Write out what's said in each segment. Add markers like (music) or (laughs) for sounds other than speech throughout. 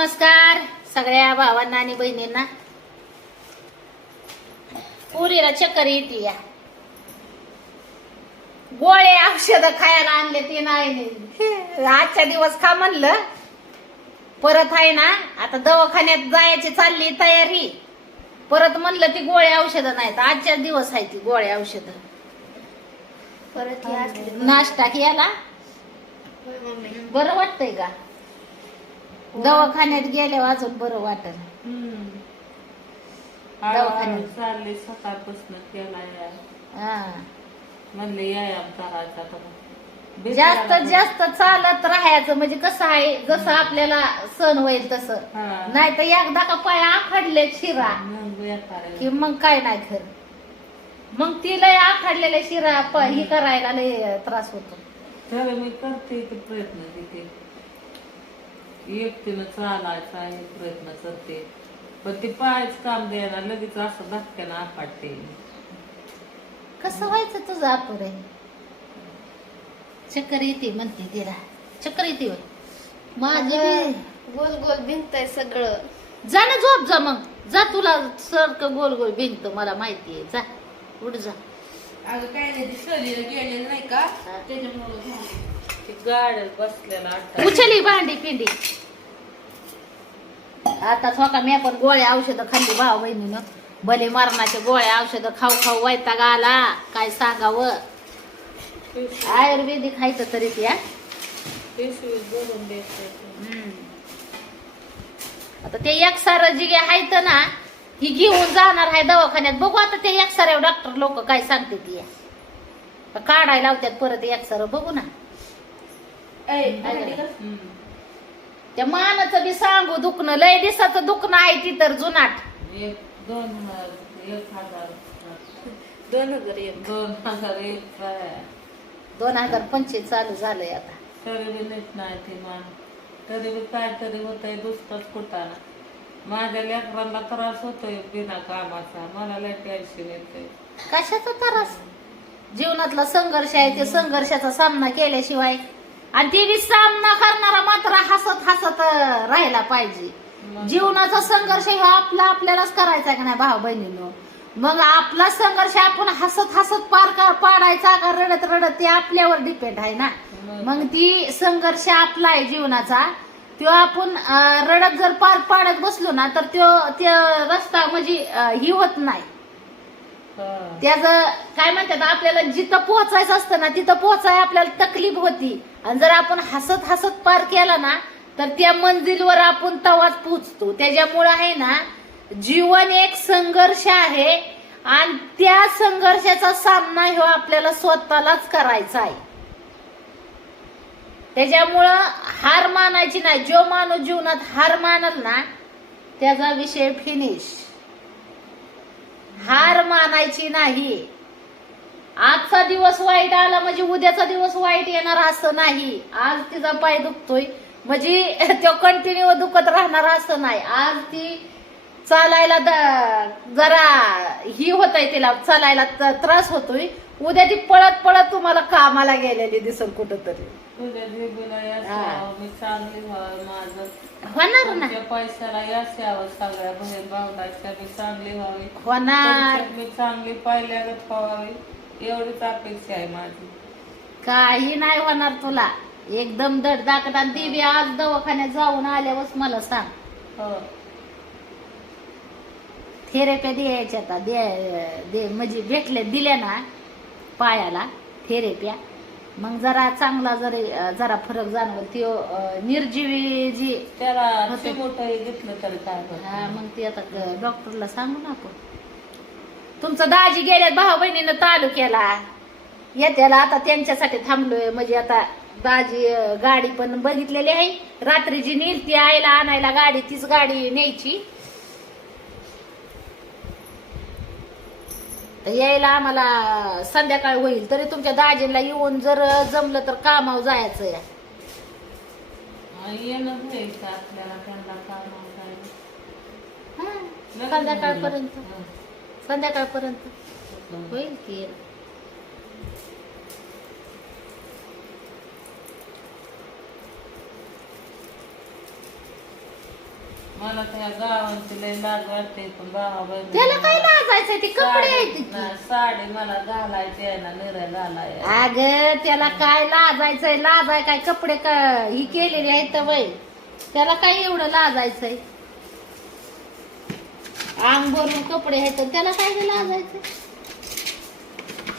नमस्कार सगळ्या भावांना आणि बहिणींना. पुरीला चक्कर येते या. गोळे औषध खायला आणले ते नाही. आजच्या दिवस खा म्हणलं. परत आहे ना आता दवाखान्यात जायची चालली तयारी. परत म्हणलं ती गोळे औषध नाहीत. आजच्या दिवस आहे ती गोळे औषध. परत नाश्ता याला बरं वाटतंय का? दवाखान्यात गेल्यावर अजून बरं वाटत दवाखान्यात. चालले सकाळपासून केला हा. म्हणले व्यायाम करायचा तर. जास्त जास्त चालत राहायचं म्हणजे कसं आहे जसं आपल्याला सण होईल तसं. हा. नाही तर एकदा का पाय आखडले शिरा. कि मग काय नाही खरं. मग ती लय आखडलेल्या शिरा ही करायला लय त्रास होतो. मी करते प्रयत्न तिथे एकटीनं चालायचा आहे प्रयत्न करते. पण ते पायच काम द्यायला लगेच असं धक्क्यानं आपटते कसं व्हायचं तुझं अपुर चक्कर येते म्हणते तिला. चक्कर येते होय. माझी बी- गोल गोल भिंत आहे सगळं. जा ना झोप जा मग. जा तुला सारखं गोल गोल भिंत मला माहिती आहे. जा. उठ जा. अगं काय नाही शरीर गेलेलं नाही का? हा. त्याच्यामुळे ते गाड्यात बसलेला आठ उचली भांडी पिंडी आता स्वतः मी पण गोळ्या औषधं खाल्ली भाऊ बहिणीनं. भले मरणाचे गोळ्या औषधं खाऊ खाऊ वैताग आला काय सांगावं? आयुर्वेदिक खायचं तरी त्या द्यायचं आता ते एक्सर जी आहेत ना ही घेऊन जाणार आहे दवाखान्यात. बघू आता ते एक्सरे डॉक्टर लोक काय सांगते ती. काढायला लावतात परत एक्सर बघू ना. त्या मानाचं बी सांगू दुखणं लय दिसाचं दुखणं आहे ती तर जुनाट. एक दोन हजार एक हजार. दोन हजार एक. दोन हजार एक काय? दोन हजार पंचवीस चालू झालंय आता. तरी बी नीट नाही ते मान. तरी बी काय तरी दुसरंच कुटाना माझ्या लेकरांना त्रास होतोय बिना कामाचा. मला लय टेन्शन येतंय. कशाचा त्रास? जीवनातला संघर्ष आहे ते संघर्षाचा सामना केल्याशिवाय. आणि ते बी सामना करणारा मात्र हसत राहायला पाहिजे. जीवनाचा संघर्ष हा आपला आपल्यालाच करायचा का नाही भाऊ बहिणीनं? मग आपला संघर्ष आपण हसत हसत पार का पाडायचा का रडत रडत ते आपल्यावर डिपेंड आहे ना? मग? ती संघर्ष आपला आहे जीवनाचा. तो आपण रडत जर पार पाडत बसलो ना तर तो रस्ता म्हणजे ही होत नाही. त्याचं काय म्हणतात आपल्याला जिथं पोहोचायचं असतं ना तिथं पोहोचाय आपल्याला तकलीफ होती. आणि जर आपण हसत हसत पार केला ना तर त्या मंजिलवर आपण तवाच पोचतो. त्याच्यामुळं आहे ना जीवन एक संघर्ष आहे आणि त्या संघर्षाचा सामना हो आपल्याला स्वतःलाच करायचा आहे. त्याच्यामुळं हार मानायची नाही. जो माणूस जीवनात हार मानल ना त्याचा विषय फिनिश हार मानायची नाही. आजचा दिवस वाईट आला म्हणजे उद्याचा दिवस वाईट येणार असं नाही. आज तिचा पाय दुखतोय. म्हणजे (laughs) तो कंटिन्यू दुखत राहणार असं नाही. आज ती चालायला द- जरा ही होत आहे तिला चालायला त्रास होतोय. उद्या ती पळत पळत तुम्हाला कामाला गेलेली दिसल व्हावं माझं. होणार ना. पैशाला यश यावं सगळ्या बहीण भावनाच्या मी चांगली व्हावी. होणार. मी चांगली पाहिल्यागत व्हावी. एवढीच अपेक्षा आहे माझी. काही नाही होणार तुला. एकदम दडदाकट आणि ती बी आज दवाखान्यात जाऊन आल्यावर मला सांग. हो. थेरप्या द्यायच्या आता दे दे म्हणजे भेटले दिल्या ना पायाला थेरप्या मग जरा चांगला जरी जरा फरक जाणवल ती निर्जीवी जी त्याला घेतलं तरी काय हा. मग ती आता डॉक्टरला सांगू ना आपण. तुमचं दाजी गेल्यात भाऊ बहिणीनं तालुक्याला. येत्याला आता त्यांच्यासाठी थांबलोय म्हणजे आता दाजी गाडी पण बघितलेली आहे. रात्री जी नेल ती आईला आणायला गाडी तीच गाडी न्यायची. यायला आम्हाला संध्याकाळ होईल तरी तुमच्या दाजीला येऊन जर जमलं तर कामावर जायचं या. संध्याकाळपर्यंत. संध्याकाळपर्यंत. होईल की मला त्या गावांची लय लाज वाटते पण भावा त्याला काय लाजायचंय ते कपडे आहेत नाही, साडी मला घालायची आहे ना निर्या घालाय अग त्याला काय लाजायचंय लाजाय काय? कपडे का ही केलेले आहेत तर वय त्याला काय एवढं लाजायचंय अंग भरून कपडे आहेत तर त्याला काय नाही लाजायचं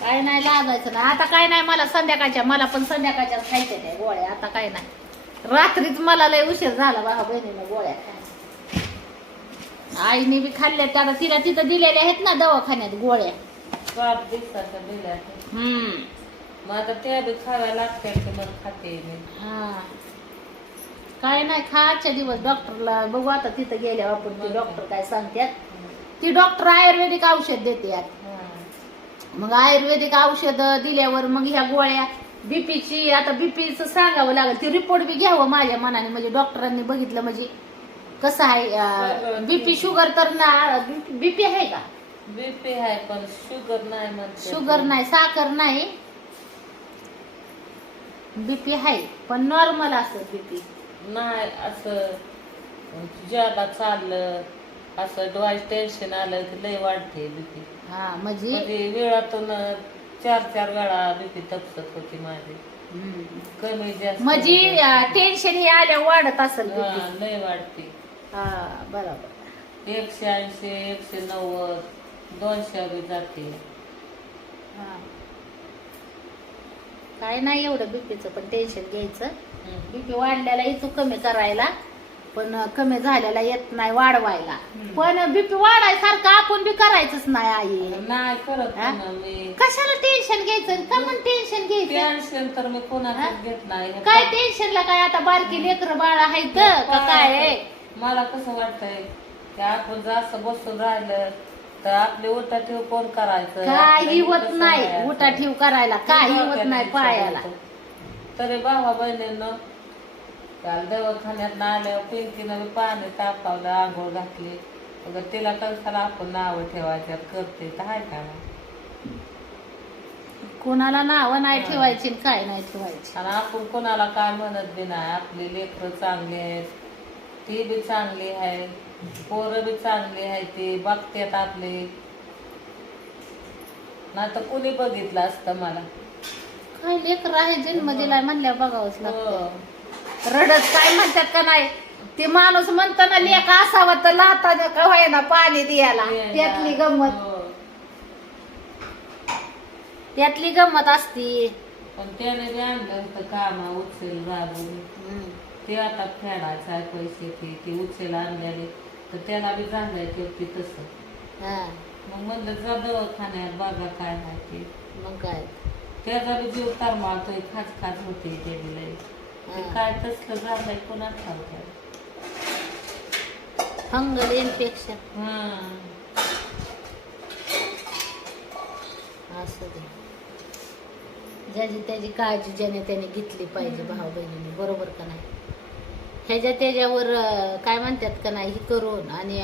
काय नाही लाजायचं ना. आता काय नाही मला संध्याकाळच्या मला पण संध्याकाळच्या खायच्या त्या गोळ्या. आता काय नाही. रात्रीच मला लय उशीर झाला बाबा बहिणीनं गोळ्या खायला. आईने बी खाल्ल्या त्याला तिला तिथं दिलेल्या आहेत ना दवाखान्यात गोळ्या. हम्म. मग आता त्या बी खायला लागते की मग खाते मी. हा. काय नाही खायच्या दिवस डॉक्टरला बघू आता तिथं गेल्यावर आपण ते डॉक्टर काय सांगतात ती डॉक्टर आयुर्वेदिक औषध देते हा. मग आयुर्वेदिक औषध दिल्यावर मग ह्या गोळ्या बीपीची आता बीपीच सांगावं लागेल ती रिपोर्ट बी घ्यावं माझ्या मनाने. म्हणजे डॉक्टरांनी बघितलं म्हणजे कसं आहे बीपी शुगर तर ना बीपी आहे का? बीपी आहे पण शुगर नाही म्हणते. शुगर नाही साखर नाही. बीपी आहे पण नॉर्मल असत बीपी नाही असं ज्यादा चाललं असं डोळ्यात टेन्शन आलं की लय वाढते बीपी हा म्हणजे? म्हणजे वेळातून चार चार वेळा बीपी तपसत होती माझी. हम्म. कमी जास्त म्हणजे टेन्शन हे आल्या वाढत असेल हा. लय वाढते. हा बरोबर एकशे ऐंशी एकशे नव्वद दोनशे बी जाते हा. काय नाही एवढं बीपीचं पण टेन्शन घ्यायचं हम्म. बीपी वाढल्याला येतो कमी करायला पण कमी झालेला येत नाही वाढवायला हम्म. पण बीपी वाढायसारखं आपण बी करायचंच नाही आई नाही करत हा? ना मी कशाला टेन्शन घ्यायचं का म्हणून टेन्शन घ्यायचं टेन्शन तर मी? कोणाचं घेत नाही काय टेन्शनला काय आता बारकी लेकर बाळ आहेत का काय आहे? मला कसं वाटतंय? की आपण असं बसून राहिलं तर आपले उठा ठेव कोण करायचं? काही होत कसं नाही राहायचं? उठा ठेव करायला काही होत नाही पायाला. तरी भावा बहिणीनं काल दवाखान्यात आल्यावर पिंकीनं पाणी तापवलं आंघोळ घातली. मग तिला कशाला आपण नावं ठेवायच्यात करते. तर हाय का कोणाला नाव नाही. ठेवायची आणि काय नाही ठेवायची. आणि आपण कोणाला काय म्हणत बी नाही? आपली लेकरं चांगली आहेत. ती बी चांगली आहे पोरं बी चांगली आहे ती बघतात आपले. नाही तर कुणी बघितलं असतं मला. काय लेकर आहे जन्म दिलाय म्हणल्या बघावंच हो. रडत काय म्हणतात का नाही? ते माणूस म्हणतो ना लेख असावा तर लाता का होईना पाणी द्यायला. त्यातली गंमत. हो. त्यातली गंमत असती. पण त्याने बी आणलं होतं कामा उचल राबून. ते आता फेडायचं आहे पैसे ते ते उचल आणलेले. तर त्याला बी झालंय ते ती तसं. हा. मग म्हणलं जा दवाखान्यात बघा काय आहे ते. मग काय? त्याचा बी जीव तरमाळतोय खास खास होते ते बी ते हा. काय तसलं झालंय कोणाच ठाऊक फंगल इन्फेक्शन हा. असं दे. ज्याची त्याची काळजी ज्याने त्याने घेतली पाहिजे भाऊ बहिणीने बरोबर का नाही? ह्याच्या त्याच्यावर काय म्हणतात का नाही हे करून आणि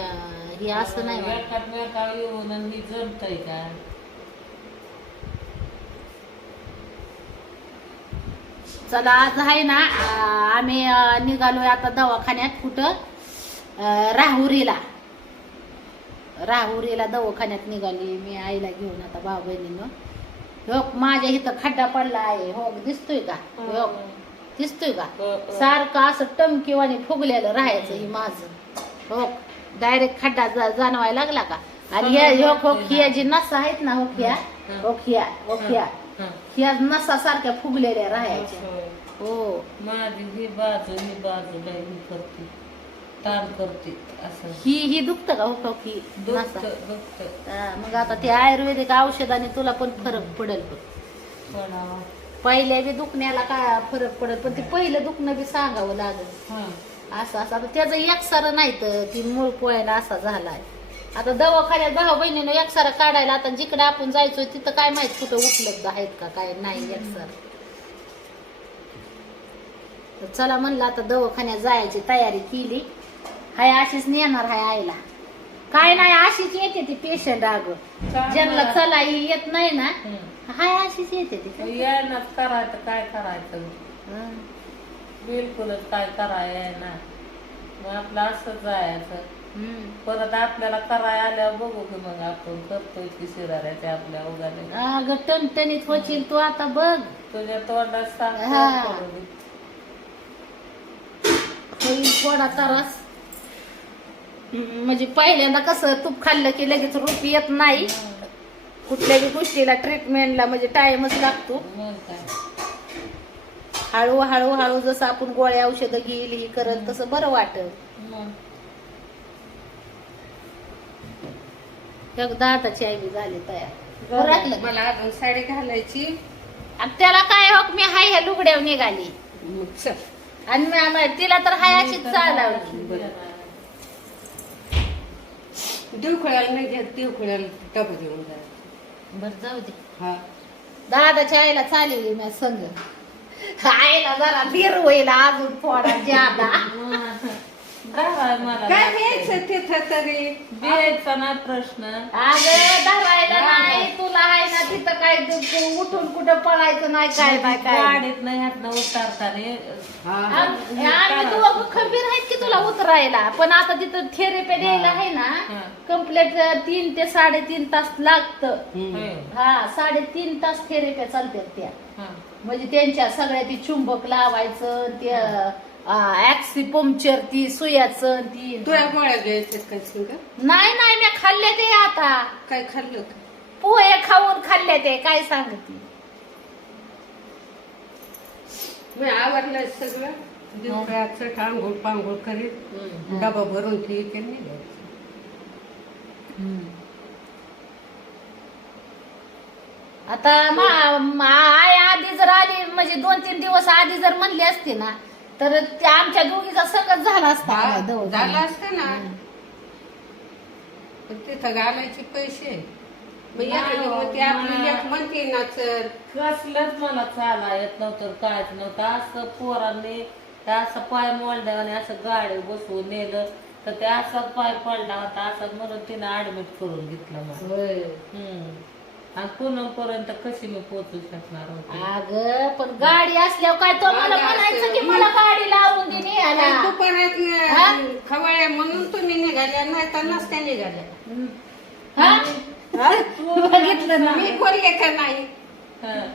हे असं नाही व्हायला. एकात मेका येऊन आणि मी जमतय का? चला आज आहे ना आम्ही निघालोय आता दवाखान्यात कुठं? राहुरीला. राहुरीला दवाखान्यात निघाली मी आईला घेऊन आता भाऊ बहिणीनं हो माझ्या इथं खड्डा पडला आहे हो दिसतोय का? हो. दिसतोय का? हो, हो. सारखं असं टमकीवाने फुगलेलं राहायचं ही माझं. हो डायरेक्ट खड्डा जाणवायला लागला का? आणि ह्या ह्यो खोखिया जी नसा आहेत ना होखिया होखिया होखिया हा. ह्या नसा सारख्या फुगलेल्या राहायच्या. होय. हो. माझी ही बाजू ही बाजू ही करते. ताण करते असं. ही ही दुखत का? हो ही नसा. दुखत दुखत. हा, मग आता ते आयुर्वेदिक औषधाने तुला पण फरक पडेल बघ. पहिल्या बी दुखण्याला काय फरक पडेल पण ते पहिलं दुखणं बी सांगावं लागेल. असं असं. आता त्याचं एकसारं नाही तर ती मूळ पोळ्याला असा झालाय. आता दवाखान्यात भाऊ बहिणीनं एकसारा काढायला आता जिकडे आपण जायचो तिथं काय माहीत कुठं उपलब्ध आहेत का काय नाही एकसार चला म्हणलं आता दवाखान्यात जायची तयारी केली. हाय अशीच नेणार हाय आईला. काय नाही अशीच येते ती पेशंट अगं. ज्यांना चला येत नाही ना. हाय अशीच येते ती. यायनाच करायचं काय करायचं? हं. बिलकुलच काय कराय ना मग आपलं असं जायचं. हम्म. परत आपल्याला करायला आल्यावर बघू की मग आपण करतोय की शिराऱ्याच्या आपल्या उगाने अगं टणटणीत होशील तू आता बघ. तुझ्या तोंडात हा. करू दे. होईल थोडा त्रास. म्हणजे पहिल्यांदा कसं तूप खाल्लं की लगेच रूप येत नाही. कुठल्याही गोष्टीला ट्रीटमेंटला म्हणजे टाइमच लागतो. हळू हळू हळू जसं आपण गोळ्या औषधं घेईल ही करत तसं बरं वाटत. एकदा आताची आई झाली तयार? मला अजून साडी घालायची. त्याला काय हो मी हाय ह्या लुगड्यावर निघाली. आणि तिला तर हाय अशीच चालवली देवखळ्याला नाही घेत देवखळ्याला डबा देऊन जा बरं जाऊ दे. हा. दादाच्या आईला चालली मी संग. आईला जरा धीर होईल अजून थोडा ज्यादा. धराय मला काय. घ्यायचं तिथं तरी? द्यायचा ना प्रश्न. अगं धरायला नाही तुला आहे ना तिथं काय तू- उठून कुठं पळायचं नाही काय नाही काय नाही. गाडीत नाही ह्यातनं हा. आम- आम्ही दोघं खंबीर आहेत की तुला उतरायला? पण आता तिथं थेरपी द्यायला आहे ना हा. कंप्लीट तीन ते साडेतीन तास लागतं. होय. हा. साडेतीन तास थेरप्या चालतात त्या. हा. म्हणजे त्यांच्या सगळ्या ती चुंबक लावायचं ते ऍक्सी पंक्चर ती सुयाचं ती. तुला गोळ्या घ्यायच्यात काय सांग नाही नाही मी खाल्ले ते आता. काय खाल्लं का? पोहे खाऊन खाल्ले ते काय सांगते. मी आवरलं सगळं. देवखळ्याचं आंघोळ पांघोळ करीत डबा भरून ठेवते नाही आता मा- मा- आई आधी जर आली म्हणजे दोन तीन दिवस आधी जर म्हणली असते ना तर ते आमच्या दोघीचा संगत झाला असता. झालं. असतं ना. पण तिथं घालायचे पैसे. मग एखादी हो, म्हणते आपली मला- लेक म्हणते ना सर कसलंच मला चाला येत नव्हतं कायच नव्हतं. असं पोरांनी असं पाय मोडल्या आणि असं गाडी बसवून नेलं. तर ते असाच पाय पडला होता असाच म्हणून तिनं ऍडमिट करून घेतलं मला. हम्म. आणि पुनमपर्यंत कशी मी पोचू शकणार होते? अगं पण गाडी असल्यावर काय तो मला म्हणायचं की मला हा? दुपारात खवळ्या म्हणून तुम्ही निघाल्या नाही तर नसत्या निघाल्या. हा? बघितलं ना. मी बोलले का नाही. हा.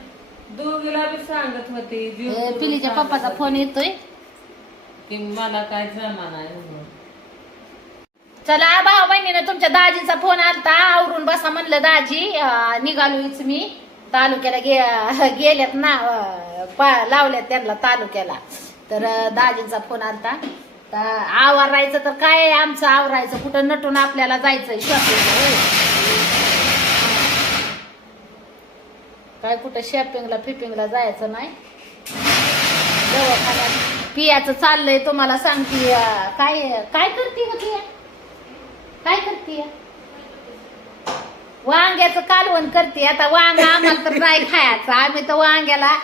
दोघीला बी सांगत होती जीव पिलीच्या पप्पाचा फोन येतोय. की मला काय जमा नाही म्हणून. चला भाऊ बहिणीनं तुमच्या दाजीचा फोन आलता. आवरून बसा म्हणलं दाजी. अं, निघालोच मी. तालुक्याला गे गेल्यात ना अं, पा- लावल्यात त्यांना तालुक्याला. तर दाजींचा फोन आलता. तर आवरायचं तर काय आहे? आमचं आवरायचं. कुठं नटून आपल्याला जायचंय? शॉपिंग काय कुठं शॉपिंगला फिपिंगला जायचं नाही? दवाखान्यात. पियाचं चाललंय. तुम्हाला सांगते काय काय करते का पिया? काय करते वांग्याचं कालवण करते. आता वांग आम्हाला तर नाही खायचं. आम्ही तर वांग्याला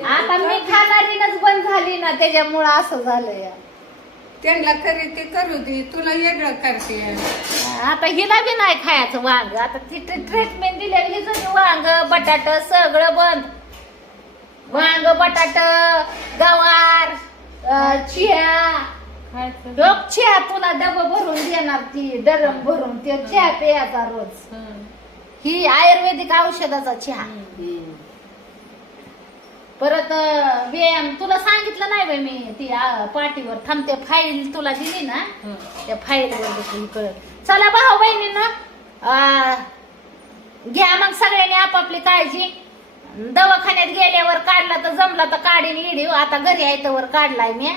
आता मी खाणारीनच बंद झाली ना त्याच्यामुळं असं झालंय. त्यांना करी ते करू दे तुला वेगळं करते. आता हिला बी नाही खायचं वांग. आता ती ट्रीटमेंट दिलेली हिचं वांग बटाट सगळं बंद. वांग बटाट गवार अं, चिया. खायचं. डोक चहा तुला डबा भरून देणार ती डरम भरून. ते चहा प्यायचा रोज. हं. ही आयुर्वेदिक औषधाचा चहा परत व्यायाम तुला सांगितलं नाही बाई मी ती पाठीवर थांबते फाईल तुला दिली ना हं. त्या फाईल वर बसून कळत चला भाऊ बहिणीनं घ्या मग सगळ्यांनी आपापली काळजी. दवाखान्यात गेल्यावर काढला तर जमला तर काढीन इडी आता घरी आहे तर काढलाय मी.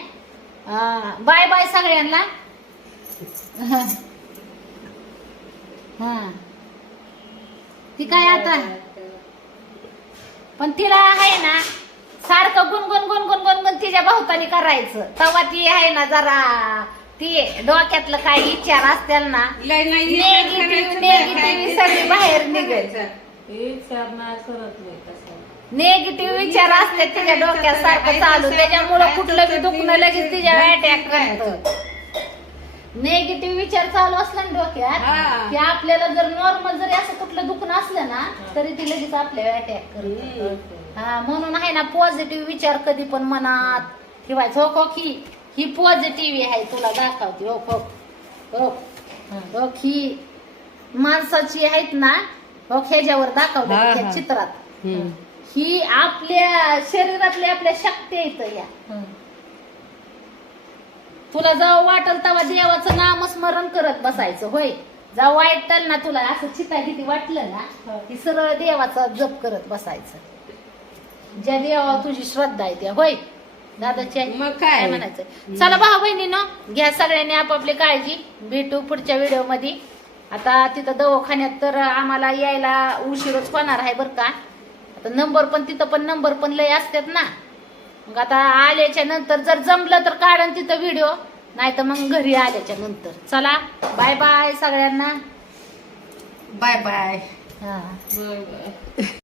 बाय बाय सगळ्यांना. हा. ती काय आता? पण तिला आहे ना सारखं गुणगुण गुणगुण गुणगुण तिच्या भावतानी करायचं. तेव्हा ती आहे ना जरा ती डोक्यातलं काय विचार असतील ना सगळी बाहेर निघेल. विचार नाही करत नाही कसं नेगेटिव्ह विचार असते तिच्या डोक्यात सारखं चालू त्याच्यामुळं कुठलं बी दुखणं लगेच तिच्या अटॅक करत. नेगेटिव्ह विचार चालू असला ना. डोक्यात की आपल्याला जर नॉर्मल जरी असं कुठलं दुखणं असलं ना तरी ती लगेच आपल्याला अटॅक करत. हा म्हणून आहे ना पॉझिटिव्ह विचार कधी पण मनात ठेवायचं. हो हो ही ही पॉझिटिव्ह आहे तुला दाखवते. हो हो. हो. हो. ही माणसाची आहेत ना हो ह्याच्यावर दाखवते चित्रात. ही आपल्या शरीरातल्या आपल्या शक्ती येत या. तुला जेव्हा वाटल तेव्हा देवाचं नामस्मरण करत बसायचं होय? जेव्हा वाटल ना तुला असं चिता किती वाटलं ना की सरळ देवाचा जप करत बसायचं. ज्या देवा तुझी श्रद्धा आहे त्या होय? दादाची? मग काय? म्हणायचं? चला भाऊ बहिणीनं घ्या सगळ्यांनी आपापली काळजी. भेटू पुढच्या व्हिडिओमध्ये आता तिथं दवाखान्यात तर आम्हाला यायला उशीरच होणार आहे बरं का. आता नंबर पण तिथं पण नंबर पण लय असतात ना. मग आता आल्याच्यानंतर जर जमलं तर काढन तिथं व्हिडिओ नाही तर मग घरी आल्याच्यानंतर. चला बाय बाय सगळ्यांना. बाय बाय हा. बरं बरं